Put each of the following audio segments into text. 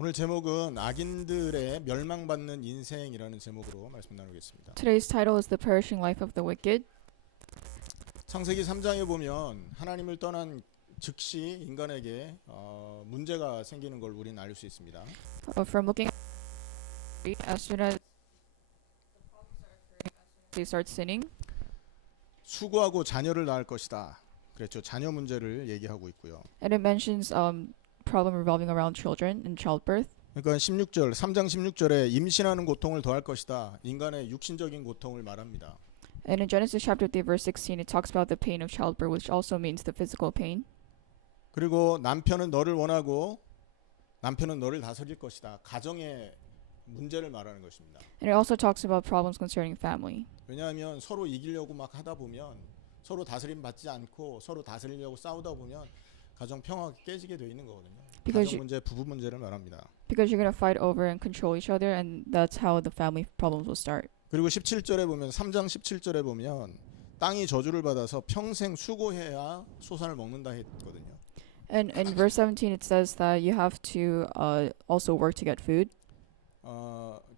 오늘 제목은 악인들의 멸망받는 인생이라는 제목으로 말씀 나누겠습니다. Today's title is The Perishing Life of the Wicked. 창세기 3장에 보면 하나님을 떠난 즉시 인간에게 문제가 생기는 걸 우리는 알 수 있습니다. From looking at as soon as they start sinning, 수고하고 자녀를 낳을 것이다. 그랬죠. 자녀 문제를 얘기하고 있고요. and it mentions problem revolving around children and childbirth. 그러니까 16절, 3장 16절에 임신하는 고통을 더할 것이다. 인간의 육신적인 고통을 말합니다. And in Genesis chapter 3 verse 16 it talks about the pain of childbirth, which also means the physical pain. 그리고 남편은 너를 원하고 남편은 너를 다스릴 것이다. 가정의 문제를 말하는 것입니다. And it also talks about problems concerning family. 왜냐하면 서로 이기려고 막 하다 보면 서로 다스림 받지 않고 서로 다스리려고 싸우다 보면 가정 평화가 깨지게 돼 있는 거거든요. 가정 문제, 부부 문제를 말합니다. Because you're going to fight over and control each other, and that's how the family problems will start. 그리고 17절에 보면 3장 17절에 보면 땅이 저주를 받아서 평생 수고해야 소산을 먹는다 했거든요. And in verse 17 it says that you have to also work to get food.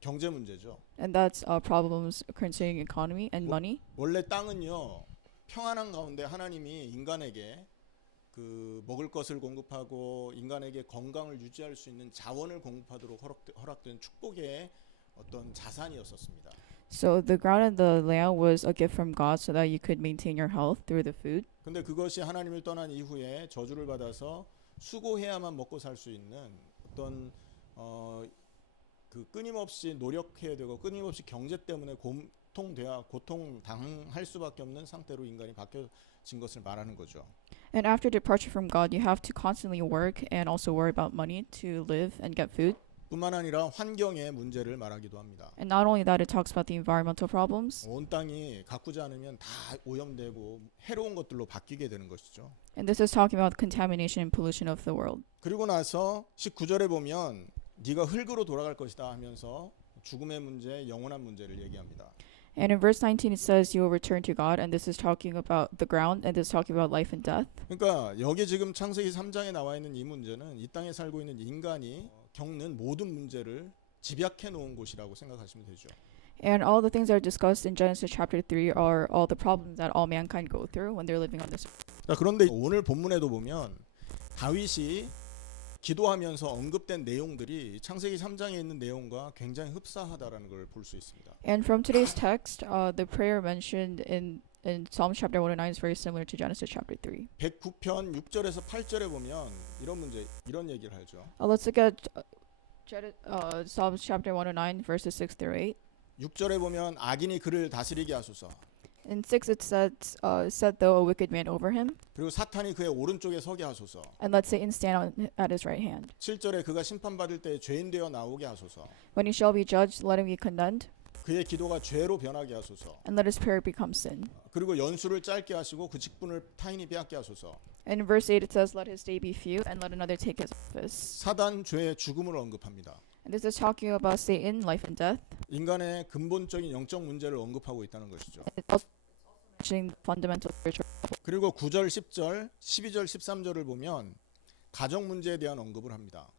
경제 문제죠. And that's problems concerning economy and money. 원래 땅은요 평안한 가운데 하나님이 인간에게 그 먹을 것을 공급하고 인간에게 건강을 유지할 수 있는 자원을 공급하도록 허락된 축복의 어떤 자산이었었습니다. So the ground and the land was a gift from God so that you could maintain your health through the food. 근데 그것이 하나님을 떠난 이후에 저주를 받아서 수고해야만 먹고 살 수 있는 어떤 그 끊임없이 노력해야 되고 끊임없이 경제 때문에 고통 당할 수밖에 없는 상태로 인간이 바뀌어진 것을 말하는 거죠. And after departure from God, you have to constantly work and also worry about money to live and get food. 뿐만 아니라 환경의 문제를 말하기도 합니다. And not only that, it talks about the environmental problems. 온 땅이 가꾸지 않으면 다 오염되고 해로운 것들로 바뀌게 되는 것이죠. And this is talking about contamination and pollution of the world. 그리고 나서 19절에 보면 네가 흙으로 돌아갈 것이다 하면서 죽음의 문제, 영원한 문제를 얘기합니다. And in verse 19 it says you will return to God, and this is talking about the ground, and this is talking about life and death. 그러니까 여기 지금 창세기 3장에 나와 있는 이 문제는 이 땅에 살고 있는 인간이 겪는 모든 문제를 집약해 놓은 곳이라고 생각하시면 되죠. And all the things that are discussed in Genesis chapter 3 are all the problems that all mankind go through when they're living on this earth. 자, 그런데 오늘 본문에도 보면 다윗이 기도하면서 언급된 내용들이 창세기 3장에 있는 내용과 굉장히 흡사하다라는 걸 볼 수 있습니다. And from today's text, the prayer mentioned in Psalm chapter 109 is very similar to Genesis chapter 3. 109편 6절에서 8절에 보면 이런 얘기를 하죠. Let's look at Psalms chapter 109 verses 6 through 8. 6절에 보면 악인이 그를 다스리게 하소서. In 6 it says, set though a wicked man over him, 그리고 사탄이 그의 오른쪽에 서게 하소서. and let Satan stand at his right hand. 7절에 그가 심판받을 때 죄인 되어 나오게 하소서. When he shall be judged, let him be condemned, 그의 기도가 죄로 변하게 하소서. and let his prayer become sin. 그리고 연수를 짧게 하시고 그 직분을 타인이 빼앗게 하소서. And in verse 8 it says, let his day be few, and let another take his office. 사단 죄의 죽음을 언급합니다. And this is talking about Satan, life and death. 인간의 근본적인 영적 문제를 언급하고 있다는 것이죠. It's also mentioning fundamental spiritual. 그리고 9절, 10절, 12절, 13절을 보면 가정 문제에 대한 언급을 합니다.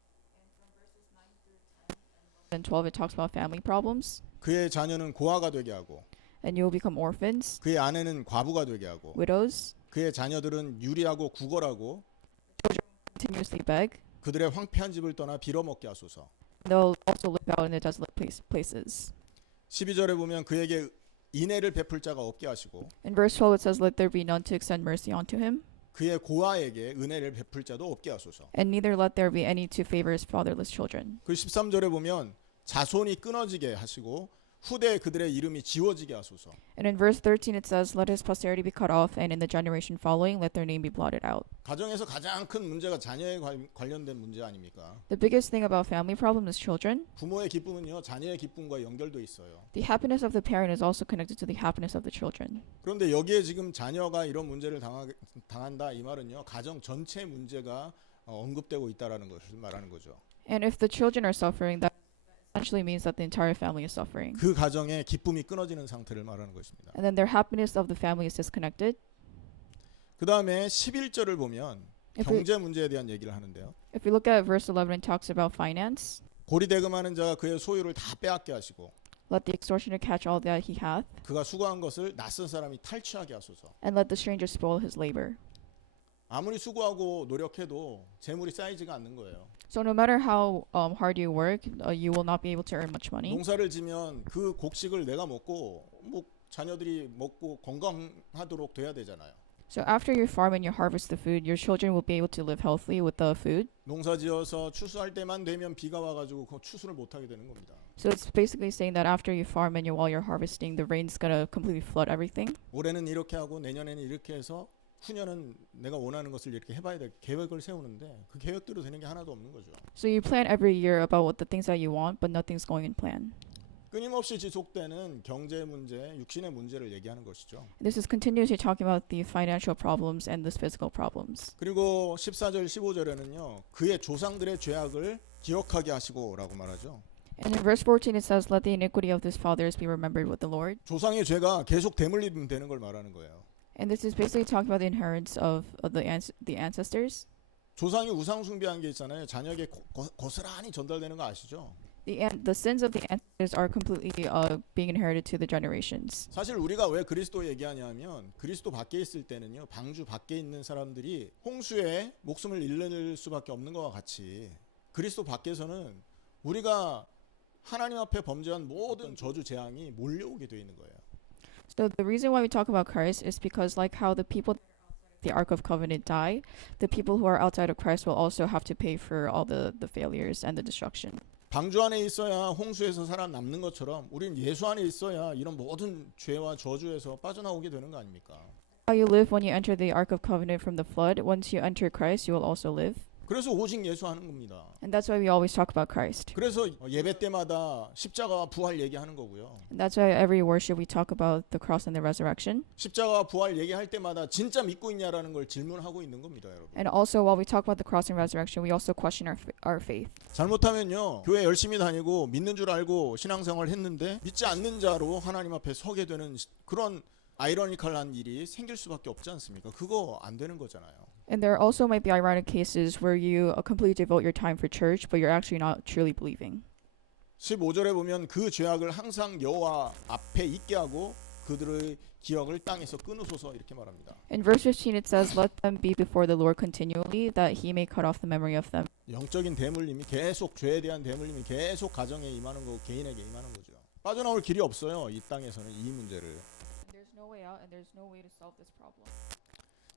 And 12 it talks about family problems. 그의 자녀는 고아가 되게 하고 And you will become orphans, 그의 아내는 과부가 되게 하고 widows, 그의 자녀들은 유리하고 구걸하고 continuously beg. 그들의 황폐한 집을 떠나 빌어먹게 하소서. They'll also live out in the desolate places. 12절에 보면 그에게 인애를 베풀 자가 없게 하시고 In verse 12 it says, let there be none to extend mercy unto him, 그의 고아에게 은혜를 베풀 자도 없게 하소서. and neither let there be any to favor his fatherless children. 그 13절에 보면 자손이 끊어지게 하시고 후대에 그들의 이름이 지워지게 하소서. And in verse 13 it says, let his posterity be cut off, and in the generation following let their name be blotted out. 가정에서 가장 큰 문제가 자녀에 관련된 문제 아닙니까? The biggest thing about family problems is children. 부모의 기쁨은요 자녀의 기쁨과 연결돼 있어요. The happiness of the parent is also connected to the happiness of the children. 그런데 여기에 지금 자녀가 이런 문제를 당한다 이 말은요 가정 전체 문제가 언급되고 있다라는 것을 말하는 거죠. And if the children are suffering, that essentially means that the entire family is suffering. 그 가정의 기쁨이 끊어지는 상태를 말하는 것입니다. And then their happiness of the family is disconnected. 그 다음에 11절을 보면 경제 문제에 대한 얘기를 하는데요. If we look at verse 11, it talks about finance. 고리대금하는 자가 그의 소유를 다 빼앗게 하시고 Let the extortioner catch all that he hath, 그가 수고한 것을 낯선 사람이 탈취하게 하소서. and let the stranger spoil his labor. 아무리 수고하고 노력해도 재물이 쌓이지가 않는 거예요. So no matter how hard you work, you will not be able to earn much money. 농사를 지면 그 곡식을 내가 먹고 뭐 자녀들이 먹고 건강하도록 돼야 되잖아요. So after you farm and you harvest the food, your children will be able to live healthily with the food. 농사지어서 추수할 때만 되면 비가 와가지고 그 추수를 못하게 되는 겁니다. So it's basically saying that after you farm and while you're harvesting, the rain's gonna completely flood everything. 올해는 이렇게 하고 내년에는 이렇게 해서 후년은 내가 원하는 것을 이렇게 해봐야 될 계획을 세우는데 그 계획대로 되는 게 하나도 없는 거죠. So you plan every year about what the things that you want, but nothing's going in plan. 끊임없이 지속되는 경제 문제, 육신의 문제를 얘기하는 것이죠. This is continuously talking about the financial problems and the physical problems. 그리고 14절 15절에는요. 그의 조상들의 죄악을 기억하게 하시고라고 말하죠. And in verse 14 it says, "Let the iniquity of his fathers be remembered with the Lord." 조상의 죄가 계속 되물리면 되는 걸 말하는 거예요. And this is basically talking about the inheritance of the ancestors. 조상이 우상 숭배한 게 있잖아요. 자녀에게 고스란히 전달되는 거 아시죠? The sins of the ancestors are completely being inherited to the generations. 사실 우리가 왜 그리스도 얘기하냐면 그리스도 밖에 있을 때는요. 방주 밖에 있는 사람들이 홍수에 목숨을 잃을 수밖에 없는 것과 같이 그리스도 밖에서는 우리가 하나님 앞에 범죄한 모든 저주 재앙이 몰려오게 돼 있는 거예요. So the reason why we talk about Christ is because like how the people the Ark of Covenant die, the people who are outside of Christ will also have to pay for all the failures and the destruction. 방주 안에 있어야 홍수에서 살아남는 것처럼 우리는 예수 안에 있어야 이런 모든 죄와 저주에서 빠져나오게 되는 거 아닙니까? How you live when you enter the Ark of Covenant from the flood, once you enter Christ, you will also live. 그래서 오직 예수 하는 겁니다. And that's why we always talk about Christ. 그래서 예배 때마다 십자가와 부활 얘기하는 거고요. And that's why every worship we talk about the cross and the resurrection. 십자가와 부활 얘기할 때마다 진짜 믿고 있냐라는 걸 질문하고 있는 겁니다, 여러분. And also while we talk about the cross and resurrection, we also question our faith. 잘못하면요. 교회 열심히 다니고 믿는 줄 알고 신앙생활을 했는데 믿지 않는 자로 하나님 앞에 서게 되는 그런 아이러니컬한 일이 생길 수밖에 없지 않습니까? 그거 안 되는 거잖아요. And there also might be ironic cases where you completely devote your time for church, but you're actually not truly believing. 15절에 보면 그 죄악을 항상 여호와 앞에 있게 하고 그들의 기억을 땅에서 끊으소서 이렇게 말합니다. In verse 15 it says, "Let them be before the Lord continually, that he may cut off the memory of them." 영적인 대물림이 계속 죄에 대한 대물림이 계속 가정에 임하는 거고 개인에게 임하는 거죠. 빠져나올 길이 없어요. 이 땅에서는 이 문제를. There's no way out and there's no way to solve this problem.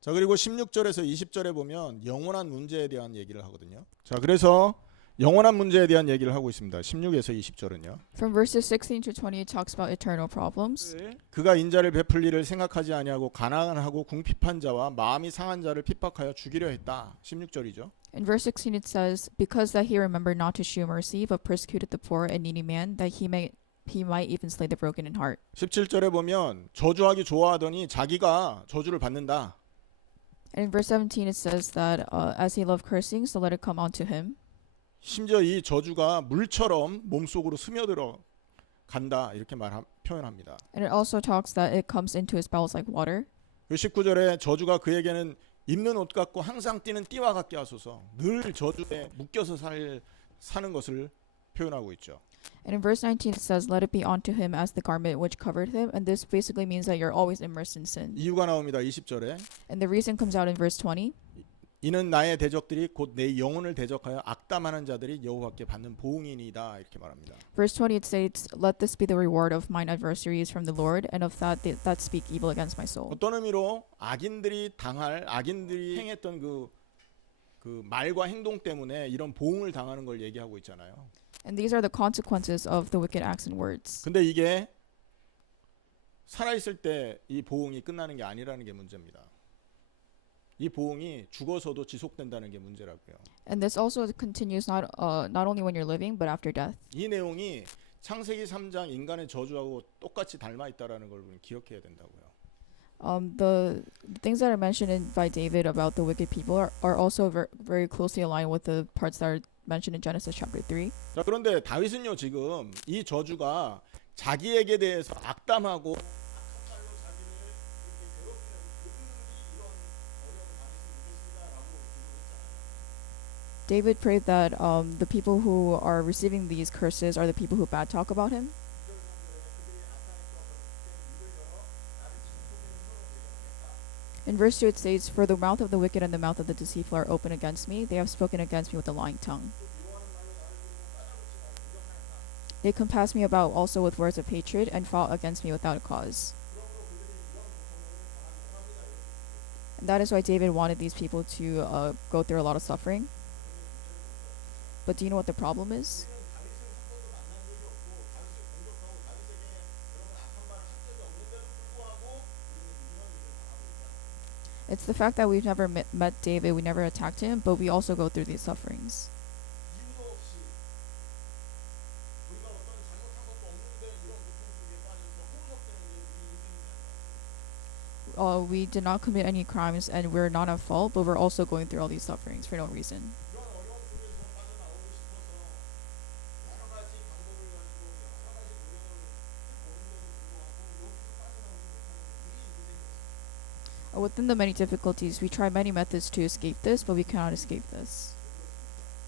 자, 그리고 16절에서 20절에 보면 영원한 문제에 대한 얘기를 하거든요. 자, 그래서 영원한 문제에 대한 얘기를 하고 있습니다. 16에서 20절은요. From verses 16 to 20 it talks about eternal problems. 그가 인자를 베풀 일을 생각하지 아니하고 가난하고 궁핍한 자와 마음이 상한 자를 핍박하여 죽이려 했다. 16절이죠. In verse 16 it says, "Because that he remembered not to shew mercy, but persecuted the poor and needy man, that he might even slay the broken in heart." 17절에 보면 저주하기 좋아하더니 자기가 저주를 받는다. And in verse 17 it says that as he loved cursing, so let it come onto him. 심지어 이 저주가 물처럼 몸속으로 스며들어 간다 이렇게 표현합니다. And it also talks that it comes into his bowels like water. 19절에 저주가 그에게는 입는 옷 같고 항상 뛰는 띠와 같게 하소서. 늘 저주에 묶여서 사는 것을 표현하고 있죠. And in verse 19 it says, "Let it be onto him as the garment which covered him." And this basically means that you're always immersed in sin. 이유가 나옵니다. 20절에 And the reason comes out in verse 20. 이는 나의 대적들이 곧 내 영혼을 대적하여 악담하는 자들이 여호와께 받는 보응이니이다 이렇게 말합니다. Verse 20 it states, "Let this be the reward of mine adversaries from the Lord, and of that speak evil against my soul." 어떤 의미로 악인들이 행했던 그 말과 행동 때문에 이런 보응을 당하는 걸 얘기하고 있잖아요. And these are the consequences of the wicked acts and words. 근데 이게 살아있을 때 이 보응이 끝나는 게 아니라는 게 문제입니다. 이 보응이 죽어서도 지속된다는 게 문제라고요. And this also continues not only when you're living, but after death. 이 내용이 창세기 3장 인간의 저주하고 똑같이 닮아 있다라는 걸 우리는 기억해야 된다고요. The things that are mentioned by David about the wicked people are also very closely aligned with the parts that are mentioned in Genesis chapter 3. 자, 그런데 다윗은요 지금 이 저주가 자기에게 대해서 악담하고 David prayed that the people who are receiving these curses are the people who bad talk about him. In verse 2 it states, "For the mouth of the wicked and the mouth of the deceitful are open against me. They have spoken against me with a lying tongue. They compass me about also with words of hatred and fought against me without a cause." And that is why David wanted these people to go through a lot of suffering. But do you know what the problem is? It's the fact that we've never met David, we never attacked him, but we also go through these sufferings. We did not commit any crimes and we're not at fault, but we're also going through all these sufferings for no reason. Within the many difficulties, we try many methods to escape this, but we cannot escape this.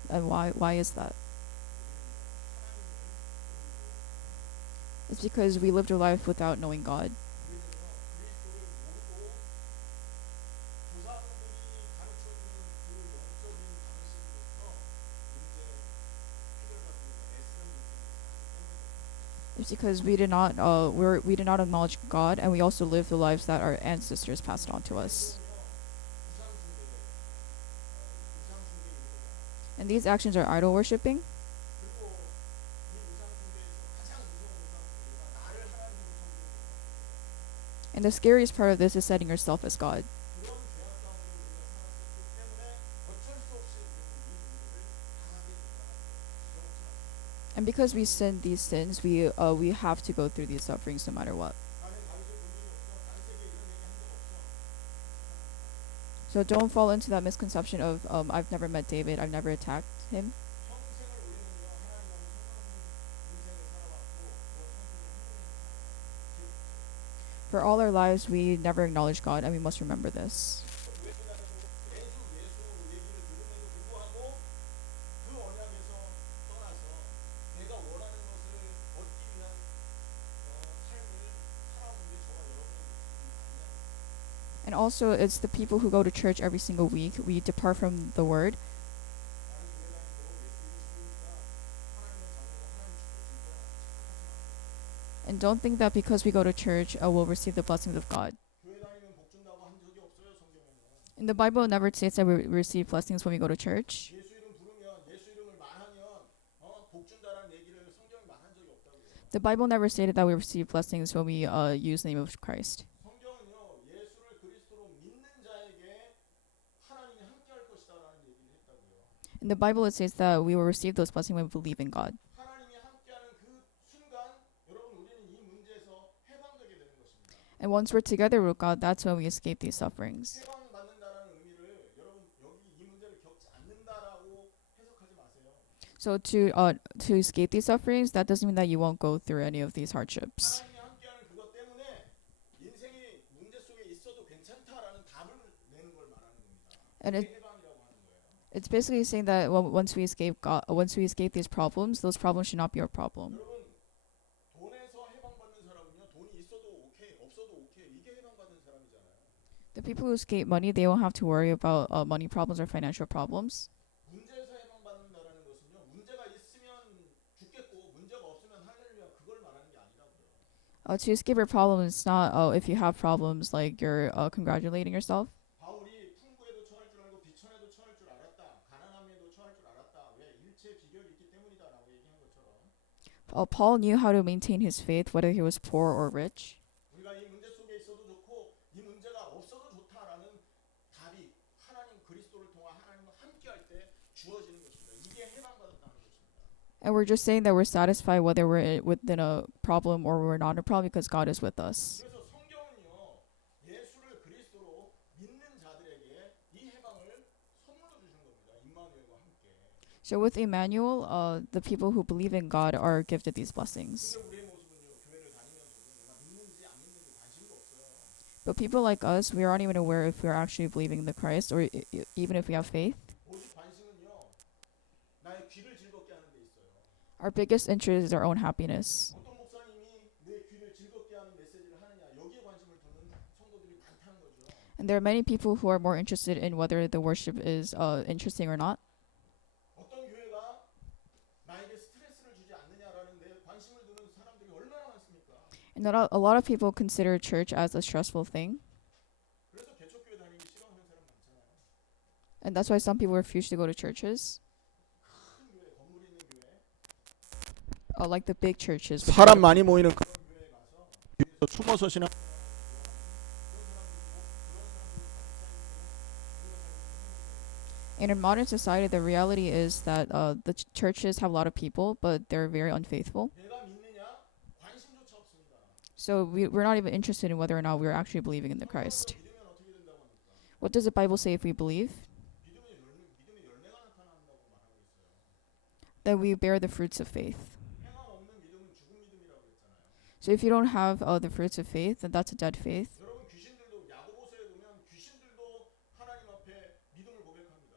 And why is that? It's because we lived a life without knowing God. It's because we did not we did not acknowledge God, and we also lived the lives that our ancestors passed on to us. And these actions are idol worshipping. And the scariest part of this is setting yourself as God. And because we sin these sins, we have to go through these sufferings no matter what. So don't fall into that misconception of I've never met David, I've never attacked him. For all our lives, we never acknowledge God, and we must remember this. And also, it's the people who go to church every single week. We depart from the word. And don't think that because we go to church, we'll receive the blessings of God. In the Bible, it never states that we receive blessings when we go to church. The Bible never stated that we receive blessings when we use the name of Christ. In the Bible, it says that we will receive those blessings when we believe in God. And once we're together with God, that's when we escape these sufferings. So to escape these sufferings, that doesn't mean that you won't go through any of these hardships. And it's basically saying that once we escape God, once we escape these problems, those problems should not be our problem. The people who escape money, they won't have to worry about money problems or financial problems. To escape your problems, it's not if you have problems like you're congratulating yourself. Paul knew how to maintain his faith whether he was poor or rich. And we're just saying that we're satisfied whether we're within a problem or we're not a problem because God is with us. So with Emmanuel, the people who believe in God are gifted these blessings. But people like us, we aren't even aware if we're actually believing in the Christ or even if we have faith. Our biggest interest is our own happiness. 어떤 목사님이 내 귀를 즐겁게 하는 메시지를 하느냐 여기에 관심을 두는 성도들이 많다는 거죠. And there are many people who are more interested in whether the worship is interesting or not. 어떤 교회가 나에게 스트레스를 주지 않느냐라는 데 관심을 두는 사람들이 얼마나 많습니까? And a lot of people consider church as a stressful thing. 그래서 개척교회 다니기 싫어하는 사람 많잖아요. And that's why some people refuse to go to churches. 큰 교회, 건물 있는 교회, Like the big churches. with 사람 a lot of- 많이 모이는 그런 교회에 가서 뒤에서 숨어서 신앙 In our modern society, the reality is that the churches have a lot of people, but they're very unfaithful. 내가 믿느냐 관심조차 없습니다. So we're not even interested in whether or not we're actually believing in the Christ. 믿으면 어떻게 된다고 합니까? What does the Bible say if we believe? 믿음의 열매가 나타난다고 말하고 있어요. That we bear the fruits of faith. 행함 없는 믿음은 죽은 믿음이라고 했잖아요. So if you don't have the fruits of faith, then that's a dead faith. 여러분 귀신들도 야고보서에 보면 귀신들도 하나님 앞에 믿음을 고백합니다.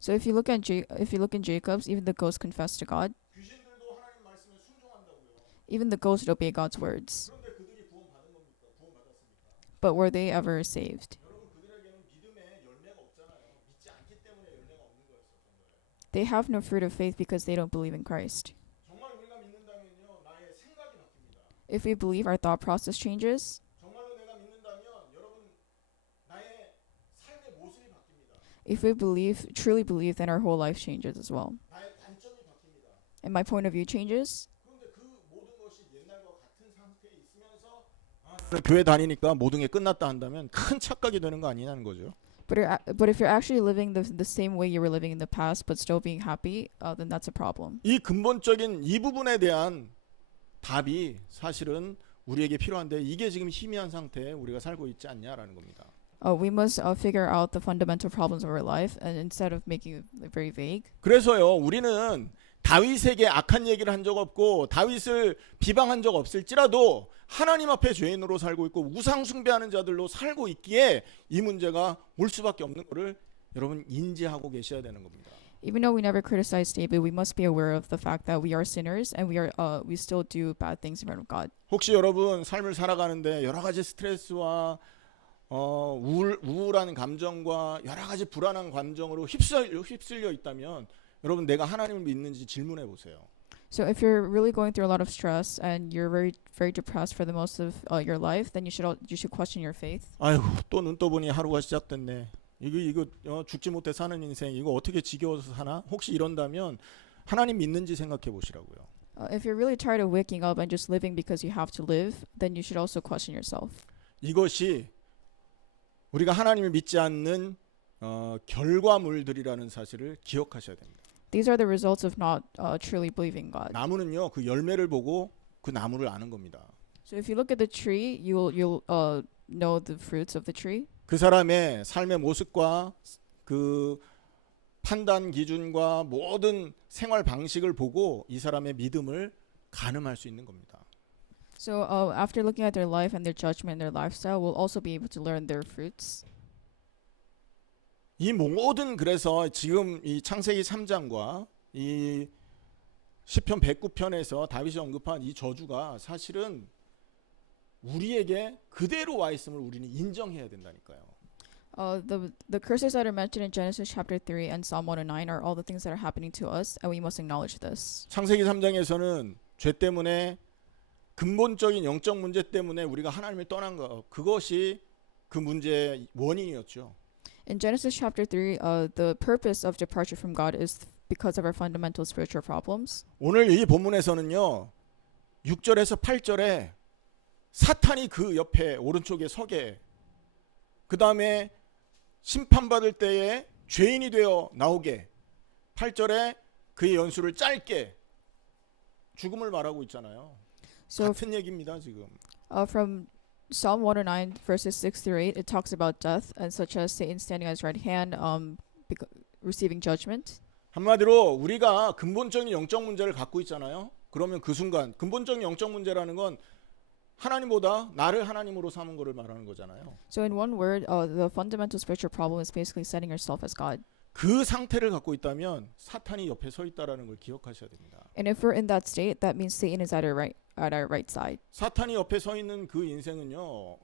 So if you look at if you look in Jacob's, even the ghosts confess to God. 귀신들도 하나님 말씀에 순종한다고요. Even the ghosts obey God's words. 그런데 그들이 구원받은 겁니까? 구원받았습니까? But were they ever saved? 여러분 그들에게는 믿음의 열매가 없잖아요. 믿지 않기 때문에 열매가 없는 거였었던 거예요. They have no fruit of faith because they don't believe in Christ. 정말 우리가 믿는다면요, 나의 생각이 바뀝니다. If we believe, our thought process changes. 정말로 내가 믿는다면 여러분 나의 삶의 모습이 바뀝니다. If we truly believe, then our whole life changes as well. 나의 관점이 바뀝니다. And my point of view changes. 그런데 그 모든 것이 옛날과 같은 상태에 있으면서 교회 다니니까 모든 게 끝났다 한다면 큰 착각이 되는 거 아니냐는 거죠. But if you're actually living the same way you were living in the past, but still being happy, then that's a problem. 이 근본적인 이 부분에 대한 답이 사실은 우리에게 필요한데 이게 지금 희미한 상태에 우리가 살고 있지 않냐라는 겁니다. We must figure out the fundamental problems of our life, and instead of making it very vague. 그래서요 우리는 다윗에게 악한 얘기를 한 적 없고 다윗을 비방한 적 없을지라도 하나님 앞에 죄인으로 살고 있고 우상 숭배하는 자들로 살고 있기에 이 문제가 올 수밖에 없는 것을 여러분 인지하고 계셔야 되는 겁니다. Even though we never criticize David, we must be aware of the fact that we are sinners and we still do bad things in front of God. 혹시 여러분 삶을 살아가는데 여러 가지 스트레스와 우울한 감정과 여러 가지 불안한 감정으로 휩쓸려 있다면 여러분 내가 하나님을 믿는지 질문해 보세요. So if you're really going through a lot of stress and you're very depressed for the most of your life, then you should question your faith. 아유 또 눈 떠보니 하루가 시작됐네. 이거 죽지 못해 사는 인생 이거 어떻게 지겨워서 사나? 혹시 이런다면 하나님 믿는지 생각해 보시라고요. If you're really tired of waking up and just living because you have to live, then you should also question yourself. 이것이 우리가 하나님을 믿지 않는 결과물들이라는 사실을 기억하셔야 됩니다. These are the results of not truly believing God. 나무는요 그 열매를 보고 그 나무를 아는 겁니다. So if you look at the tree, you'll know the fruits of the tree. 그 사람의 삶의 모습과 그 판단 기준과 모든 생활 방식을 보고 이 사람의 믿음을 가늠할 수 있는 겁니다. So after looking at their life and their judgment and their lifestyle, we'll also be able to learn their fruits. 이 모든 그래서 지금 이 창세기 3장과 이 시편 109편에서 다윗이 언급한 이 저주가 사실은 우리에게 그대로 와 있음을 우리는 인정해야 된다니까요. The curses that are mentioned in Genesis chapter 3 and Psalm 109 are all the things that are happening to us, and we must acknowledge this. 창세기 3장에서는 죄 때문에 근본적인 영적 문제 때문에 우리가 하나님을 떠난 것 그것이 그 문제의 원인이었죠. In Genesis chapter 3, the purpose of departure from God is because of our fundamental spiritual problems. 오늘 이 본문에서는요. 6절에서 8절에 사탄이 그 옆에 오른쪽에 서게 그 다음에 심판받을 때에 죄인이 되어 나오게 8절에 그의 연수를 짧게 죽음을 말하고 있잖아요. So 같은 얘기입니다 지금. from Psalm 109 verses 6 through 8, it talks about death and such as Satan standing at his right hand, receiving judgment. 한마디로 우리가 근본적인 영적 문제를 갖고 있잖아요. 그러면 그 순간 근본적인 영적 문제라는 건 하나님보다 나를 하나님으로 삼은 것을 말하는 거잖아요. So in one word, the fundamental spiritual problem is basically setting yourself as God. 그 상태를 갖고 있다면 사탄이 옆에 서 있다라는 걸 기억하셔야 됩니다. And if we're in that state, that means Satan is at our right side. 사탄이 옆에 서 있는 그 인생은요,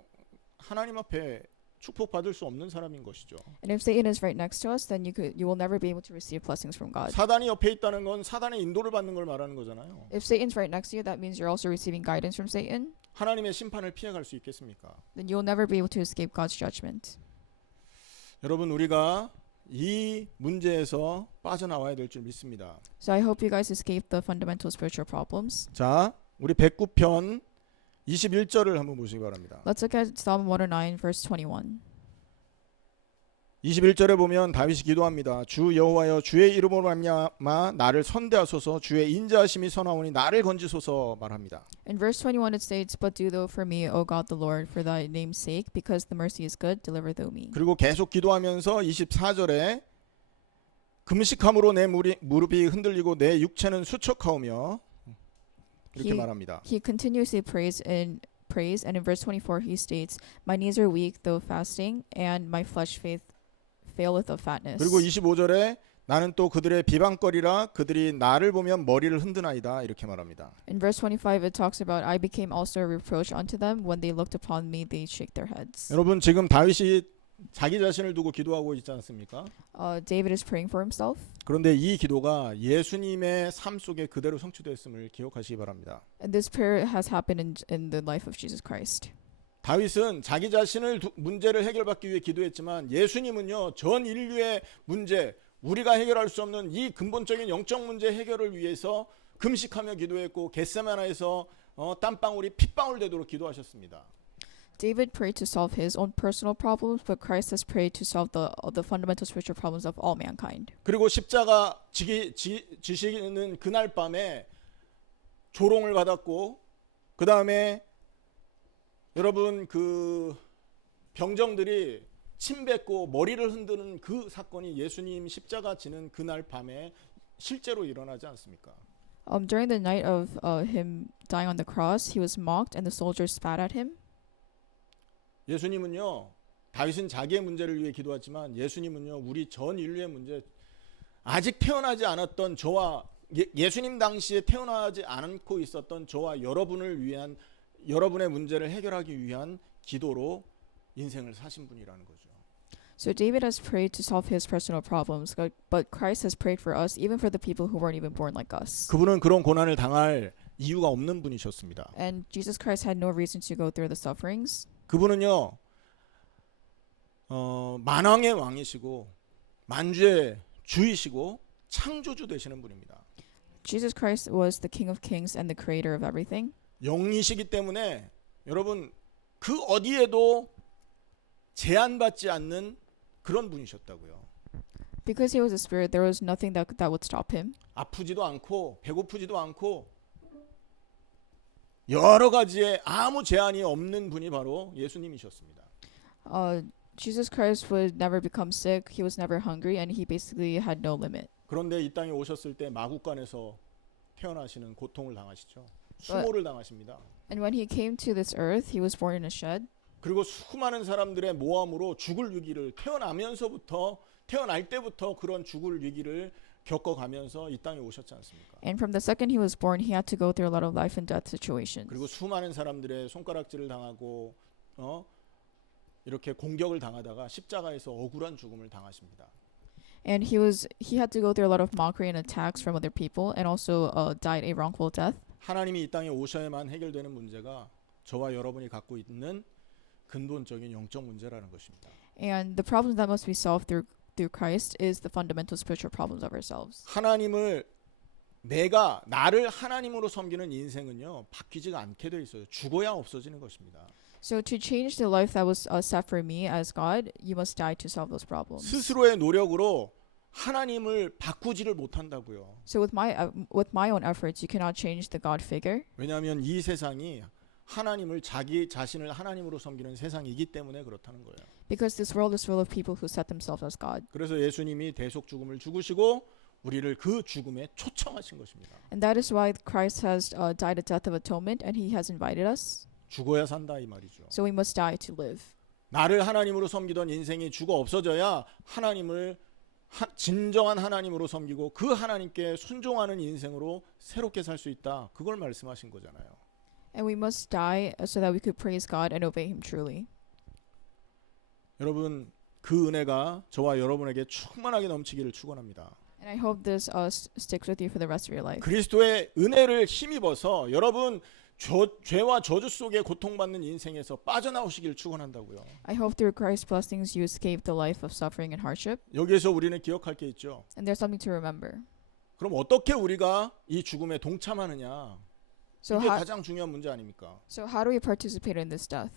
하나님 앞에 축복받을 수 없는 사람인 것이죠. And if Satan is right next to us, then you will never be able to receive blessings from God. 사단이 옆에 있다는 건 사단의 인도를 받는 걸 말하는 거잖아요. If Satan's right next to you, that means you're also receiving guidance from Satan. 하나님의 심판을 피해갈 수 있겠습니까? Then you'll never be able to escape God's judgment. 여러분, 우리가 이 문제에서 빠져나와야 될 줄 믿습니다. So I hope you guys escape the fundamental spiritual problems. 자, 우리 109편 21절을 한번 보시기 바랍니다. Let's look at Psalm 109 verse 21. 21절에 보면 다윗이 기도합니다. 주 여호와여, 주의 이름으로 말미암아 나를 선대하소서, 주의 인자하심이 선하오니 나를 건지소서 말합니다. In verse 21 it states, But do thou for me, O God the Lord, for thy name's sake, because the mercy is good, deliver thou me. 그리고 계속 기도하면서 24절에 금식함으로 내 무릎이 흔들리고 내 육체는 수척하오며 이렇게 말합니다. He continuously prays, and in verse 24 he states, My knees are weak, though fasting, and my flesh faileth of fatness. 그리고 25절에 나는 또 그들의 비방거리라 그들이 나를 보면 머리를 흔드나이다 이렇게 말합니다. In verse 25 it talks about, I became also a reproach unto them. When they looked upon me, they shake their heads. 여러분, 지금 다윗이 자기 자신을 두고 기도하고 있지 않습니까? David is praying for himself. 그런데 이 기도가 예수님의 삶 속에 그대로 성취됐음을 기억하시기 바랍니다. And this prayer has happened in the life of Jesus Christ. 다윗은 자기 자신을 문제를 해결받기 위해 기도했지만 예수님은요, 전 인류의 문제, 우리가 해결할 수 없는 이 근본적인 영적 문제 해결을 위해서 금식하며 기도했고 겟세마나에서 땀방울이 핏방울 되도록 기도하셨습니다. David prayed to solve his own personal problems, but Christ has prayed to solve the fundamental spiritual problems of all mankind. 그리고 십자가 지시는 그날 밤에 조롱을 받았고, 그 다음에 여러분 그 병정들이 침 뱉고 머리를 흔드는 그 사건이 예수님 십자가 지는 그날 밤에 실제로 일어나지 않습니까? During the night of him dying on the cross, he was mocked and the soldiers spat at him. 예수님은요, 다윗은 자기의 문제를 위해 기도했지만 예수님은요, 우리 전 인류의 문제, 아직 태어나지 않았던 저와 예수님 당시에 태어나지 않고 있었던 저와 여러분을 위한, 여러분의 문제를 해결하기 위한 기도로 인생을 사신 분이라는 거죠. So David has prayed to solve his personal problems, but Christ has prayed for us, even for the people who weren't even born like us. 그분은 그런 고난을 당할 이유가 없는 분이셨습니다. And Jesus Christ had no reason to go through the sufferings. 그분은요, 만왕의 왕이시고 만주의 주이시고 창조주 되시는 분입니다. Jesus Christ was the King of Kings and the creator of everything. 영이시기 때문에 여러분 그 어디에도 제한받지 않는 그런 분이셨다고요. Because he was a spirit, there was nothing that would stop him. 아프지도 않고 배고프지도 않고 여러 가지에 아무 제한이 없는 분이 바로 예수님이셨습니다. Jesus Christ would never become sick. He was never hungry, and he basically had no limit. 그런데 이 땅에 오셨을 때 마구간에서 태어나시는 고통을 당하시죠. 수모를 당하십니다. And when he came to this earth, he was born in a shed. 그리고 수많은 사람들의 모함으로 죽을 위기를 태어날 때부터 그런 죽을 위기를 겪어가면서 이 땅에 오셨지 않습니까? And from the second he was born, he had to go through a lot of life and death situations. 그리고 수많은 사람들의 손가락질을 당하고 이렇게 공격을 당하다가 십자가에서 억울한 죽음을 당하십니다. And he had to go through a lot of mockery and attacks from other people, and also died a wrongful death. 하나님이 이 땅에 오셔야만 해결되는 문제가 저와 여러분이 갖고 있는 근본적인 영적 문제라는 것입니다. And the problems that must be solved through Christ is the fundamental spiritual problems of ourselves. 나를 하나님으로 섬기는 인생은요, 바뀌지가 않게 돼 있어요. 죽어야 없어지는 것입니다. So to change the life that was set for me as God, you must die to solve those problems. 스스로의 노력으로 하나님을 바꾸지를 못한다고요. So with my own efforts, you cannot change the God figure. 왜냐하면 이 세상이 자기 자신을 하나님으로 섬기는 세상이기 때문에 그렇다는 거예요. Because this world is full of people who set themselves as God. 그래서 예수님이 대속 죽음을 죽으시고 우리를 그 죽음에 초청하신 것입니다. And that is why Christ has died a death of atonement, and he has invited us. 죽어야 산다 이 말이죠. So we must die to live. 나를 하나님으로 섬기던 인생이 죽어 없어져야 진정한 하나님으로 섬기고 그 하나님께 순종하는 인생으로 새롭게 살 수 있다. 그걸 말씀하신 거잖아요. And we must die so that we could praise God and obey Him truly. 여러분 그 은혜가 저와 여러분에게 충만하게 넘치기를 축원합니다. And I hope this sticks with you for the rest of your life. 그리스도의 은혜를 힘입어서 여러분 죄와 저주 속에 고통받는 인생에서 빠져나오시길 축원한다고요. I hope through Christ's blessings you escape the life of suffering and hardship. 여기에서 우리는 기억할 게 있죠. And there's something to remember. 그럼 어떻게 우리가 이 죽음에 동참하느냐? So 이게 how, 가장 중요한 문제 아닙니까? so how do we participate in this death?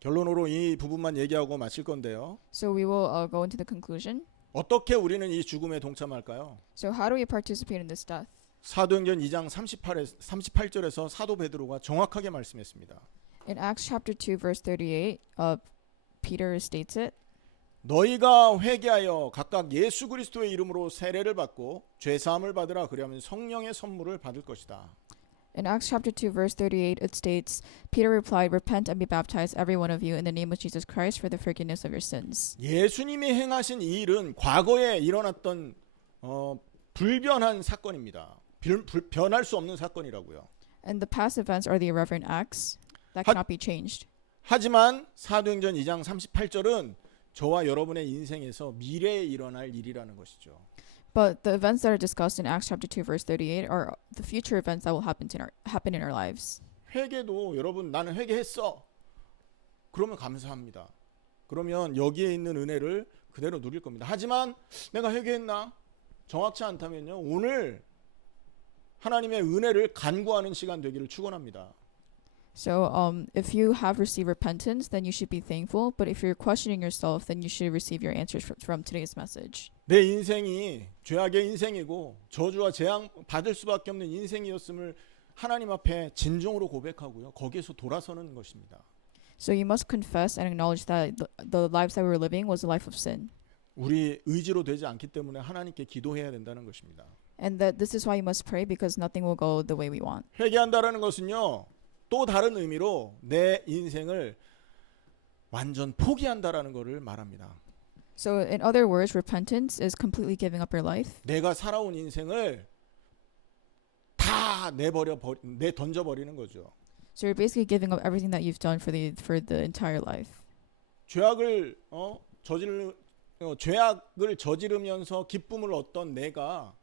결론으로 이 부분만 얘기하고 마칠 건데요. So we will go into the conclusion. 어떻게 우리는 이 죽음에 동참할까요? So how do we participate in this death? 사도행전 2장 38절에서 사도 베드로가 정확하게 말씀했습니다. In Acts chapter 2 verse 38, Peter states it. 너희가 회개하여 각각 예수 그리스도의 이름으로 세례를 받고 죄 사함을 받으라 그리하면 성령의 선물을 받을 것이다. In Acts chapter 2 verse 38 it states, Peter replied, Repent and be baptized every one of you in the name of Jesus Christ for the forgiveness of your sins. 예수님이 행하신 이 일은 과거에 일어났던 불변한 사건입니다. 변할 수 없는 사건이라고요. And the past events are the irreverent acts that cannot be changed. 하지만 사도행전 2장 38절은 저와 여러분의 인생에서 미래에 일어날 일이라는 것이죠. But the events that are discussed in Acts chapter 2 verse 38 are the future events that will happen in our lives. 회개도 여러분 나는 회개했어. 그러면 감사합니다. 그러면 여기에 있는 은혜를 그대로 누릴 겁니다. 하지만 내가 회개했나? 정확치 않다면요. 오늘 하나님의 은혜를 간구하는 시간 되기를 축원합니다. So if you have received repentance, then you should be thankful. But if you're questioning yourself, then you should receive your answers from today's message. 내 인생이 죄악의 인생이고 저주와 재앙 받을 수밖에 없는 인생이었음을 하나님 앞에 진정으로 고백하고요. 거기에서 돌아서는 것입니다. So you must confess and acknowledge that the lives that we were living was a life of sin. 우리 의지로 되지 않기 때문에 하나님께 기도해야 된다는 것입니다. And that this is why you must pray because nothing will go the way we want. 회개한다라는 것은요. 또 다른 의미로 내 인생을 완전 포기한다라는 것을 말합니다. So in other words, repentance is completely giving up your life. 내가 살아온 인생을 다 던져 버리는 거죠. So you're basically giving up everything that you've done for the entire life. 죄악을 저지르면서 기쁨을 얻던 내가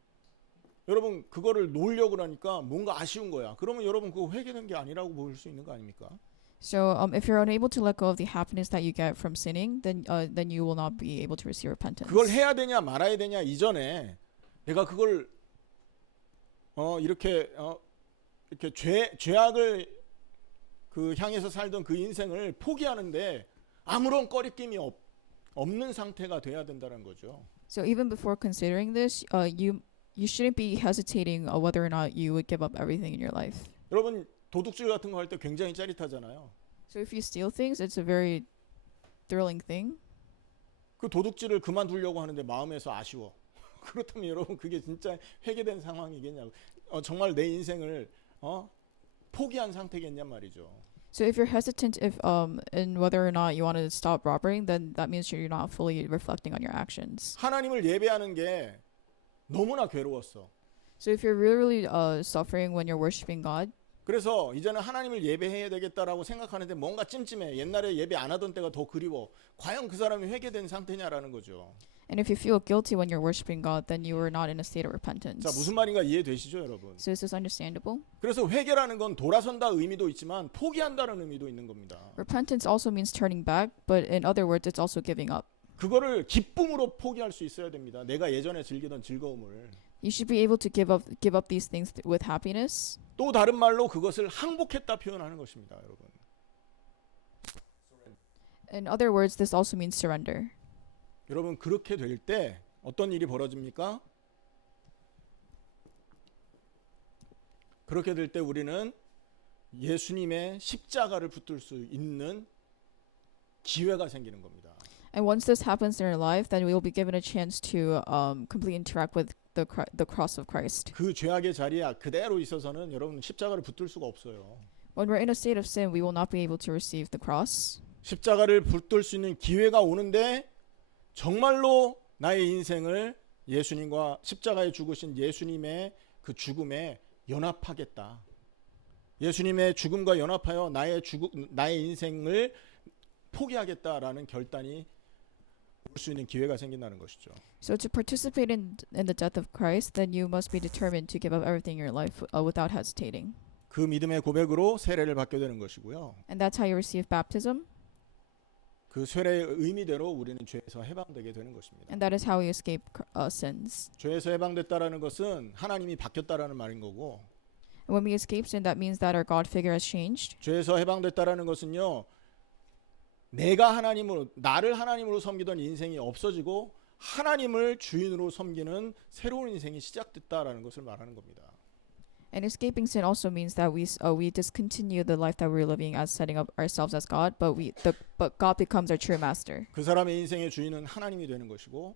여러분 그거를 놓으려고 하니까 뭔가 아쉬운 거야. 그러면 여러분 그거 회개된 게 아니라고 볼 수 있는 거 아닙니까? So if you're unable to let go of the happiness that you get from sinning, then you will not be able to receive repentance. 그걸 해야 되냐 말아야 되냐 이전에 내가 그걸 이렇게 죄악을 그 향해서 살던 그 인생을 포기하는데 아무런 꺼리낌이 없는 상태가 돼야 된다는 거죠. So even before considering this, you shouldn't be hesitating whether or not you would give up everything in your life. 여러분 도둑질 같은 거 할 때 굉장히 짜릿하잖아요. So if you steal things, it's a very thrilling thing. 그 도둑질을 그만두려고 하는데 마음에서 아쉬워. 그렇다면 여러분 그게 진짜 회개된 상황이겠냐고. 정말 내 인생을 포기한 상태겠냔 말이죠. So if you're hesitant in whether or not you want to stop robbing, then that means you're not fully reflecting on your actions. 하나님을 예배하는 게 너무나 괴로웠어. So if you're really suffering when you're worshiping God, 그래서 이제는 하나님을 예배해야 되겠다라고 생각하는데 뭔가 찜찜해. 옛날에 예배 안 하던 때가 더 그리워. 과연 그 사람이 회개된 상태냐라는 거죠. and if you feel guilty when you're worshiping God, then you are not in a state of repentance. 자, 무슨 말인가 이해되시죠, 여러분? So is this understandable? 그래서 회개라는 건 돌아선다 의미도 있지만 포기한다는 의미도 있는 겁니다. Repentance also means turning back, but in other words, it's also giving up. 그거를 기쁨으로 포기할 수 있어야 됩니다. 내가 예전에 즐기던 즐거움을. You should be able to give up these things with happiness. 또 다른 말로 그것을 항복했다 표현하는 것입니다, 여러분. In other words, this also means surrender. 여러분 그렇게 될 때 어떤 일이 벌어집니까? 그렇게 될 때 우리는 예수님의 십자가를 붙들 수 있는 기회가 생기는 겁니다. And once this happens in our life, then we will be given a chance to completely interact with the cross of Christ. 그 죄악의 자리에 그대로 있어서는 여러분 십자가를 붙들 수가 없어요. When we're in a state of sin, we will not be able to receive the cross. 십자가를 붙들 수 있는 기회가 오는데 정말로 나의 인생을 예수님과 십자가에 죽으신 예수님의 그 죽음에 연합하겠다. 예수님의 죽음과 연합하여 나의 인생을 포기하겠다라는 결단이 올 수 있는 기회가 생긴다는 것이죠. So to participate in the death of Christ, then you must be determined to give up everything in your life without hesitating. 그 믿음의 고백으로 세례를 받게 되는 것이고요. And that's how you receive baptism, 그 세례의 의미대로 우리는 죄에서 해방되게 되는 것입니다. and that is how we escape sins. 죄에서 해방됐다라는 것은 하나님이 바뀌었다라는 말인 거고, And when we escape sin, that means that our God figure has changed. 죄에서 해방됐다라는 것은요, 나를 하나님으로 섬기던 인생이 없어지고 하나님을 주인으로 섬기는 새로운 인생이 시작됐다라는 것을 말하는 겁니다. And escaping sin also means that we discontinue the life that we're living as setting up ourselves as God, but God becomes our true master. 그 사람의 인생의 주인은 하나님이 되는 것이고,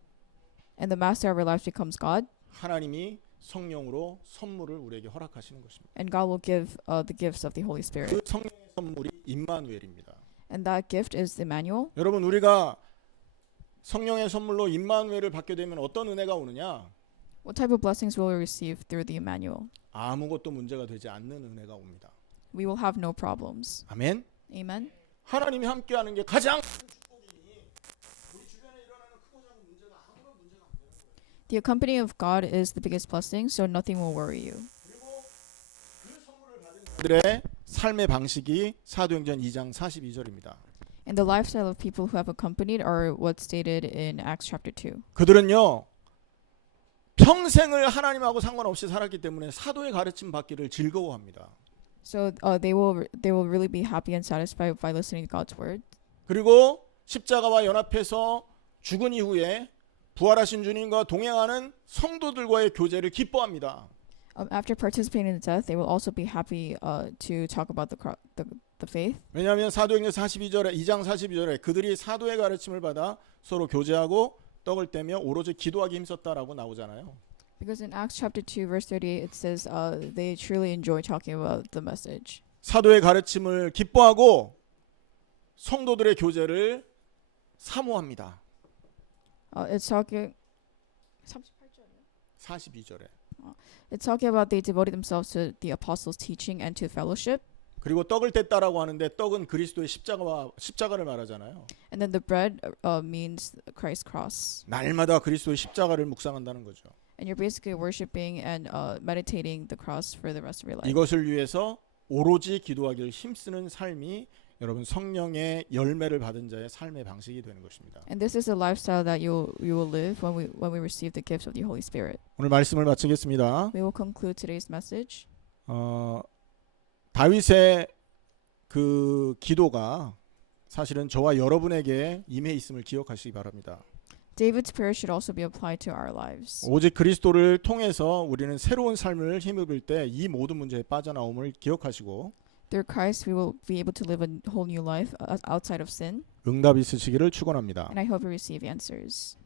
And the master of our lives becomes God, 하나님이 성령으로 선물을 우리에게 허락하시는 것입니다. and God will give the gifts of the Holy Spirit. 그 성령의 선물이 임마누엘입니다. And that gift is Emmanuel. 여러분, 우리가 성령의 선물로 임마누엘을 받게 되면 어떤 은혜가 오느냐? What type of blessings will we receive through the Emmanuel? 아무것도 문제가 되지 않는 은혜가 옵니다. We will have no problems. 아멘. Amen. 하나님이 함께하는 게 가장 큰 축복이니 우리 주변에 일어나는 크고 작은 문제가 아무런 문제가 안 되는 거예요. The accompanying of God is the biggest blessing, so nothing will worry you. 그리고 그 선물을 받은 자들의 삶의 방식이 사도행전 2장 42절입니다. And the lifestyle of people who have accompanied are what's stated in Acts chapter 2. 그들은요, 평생을 하나님하고 상관없이 살았기 때문에 사도의 가르침 받기를 즐거워합니다. So they will really be happy and satisfied by listening to God's word. 그리고 십자가와 연합해서 죽은 이후에 부활하신 주님과 동행하는 성도들과의 교제를 기뻐합니다. After participating in the death, they will also be happy to talk about the faith. 왜냐하면 사도행전 2장 42절에 그들이 사도의 가르침을 받아 서로 교제하고 떡을 떼며 오로지 기도하기 힘썼다라고 나오잖아요. Because in Acts chapter 2 verse 38 it says they truly enjoy talking about the message. 사도의 가르침을 기뻐하고 성도들의 교제를 사모합니다. It's talking 42절에. It's talking about they devoted themselves to the apostles' teaching and to fellowship. 그리고 떡을 뗐다라고 하는데 떡은 그리스도의 십자가를 말하잖아요. And then the bread means Christ's cross. 날마다 그리스도의 십자가를 묵상한다는 거죠. And you're basically worshiping and meditating the cross for the rest of your life. 이것을 위해서 오로지 기도하기를 힘쓰는 삶이 여러분 성령의 열매를 받은 자의 삶의 방식이 되는 것입니다. And this is a lifestyle that you will live when we receive the gifts of the Holy Spirit. 오늘 말씀을 마치겠습니다. We will conclude today's message. 다윗의 그 기도가 사실은 저와 여러분에게 임해 있음을 기억하시기 바랍니다. David's prayer should also be applied to our lives. 오직 그리스도를 통해서 우리는 새로운 삶을 힘입을 때 이 모든 문제에 빠져나옴을 기억하시고 Through Christ, we will be able to live a whole new life outside of sin. 응답이 있으시기를 축원합니다. And I hope you receive answers.